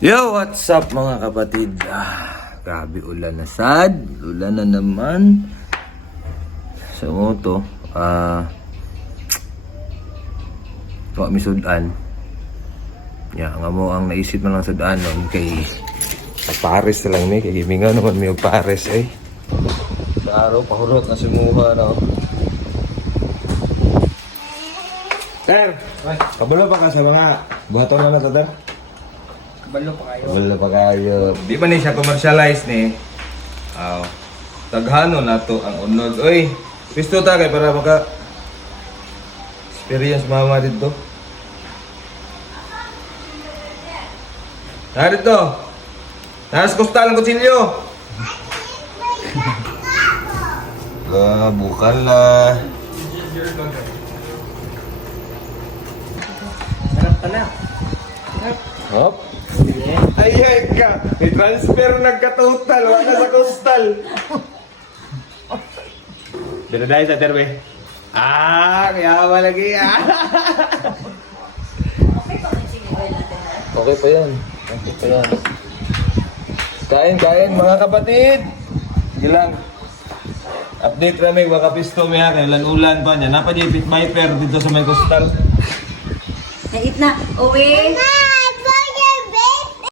Yo, what's up mga kapatid? Grabe ulan na sad. Ulan na naman. Sa moto. Tuwa mi sudan. Nga mo ang naisip man lang sudan nun kay Paris na lang mi. Kay gimingaw naman mi og Paris eh. Sa araw, pahurot na simuha na. Ter! Kabalo pa ka sa mga buhaton na na, Ter? Kabalo pa kayo. Wala pa kayo. Di ba ni siya commercialize ni? Taghano na to ang unod. Uy, pisto ta kay para maka experience mama dito. Dito. Naras kustal ang kutsilyo. Bukal na. Sarap ka na. Hop. Ay ka. I-transfer nagka-total. Wala sa kustal. Dito dahil sa terbe. Kaya ba lagi? Okay pa yan. Okay pa yan. Kain mga kapatid. Sige lang. Update kami, waka pisto may kay ulan pa niya. Napa di pit viper dito sa may kustal. Nait na. Uwi.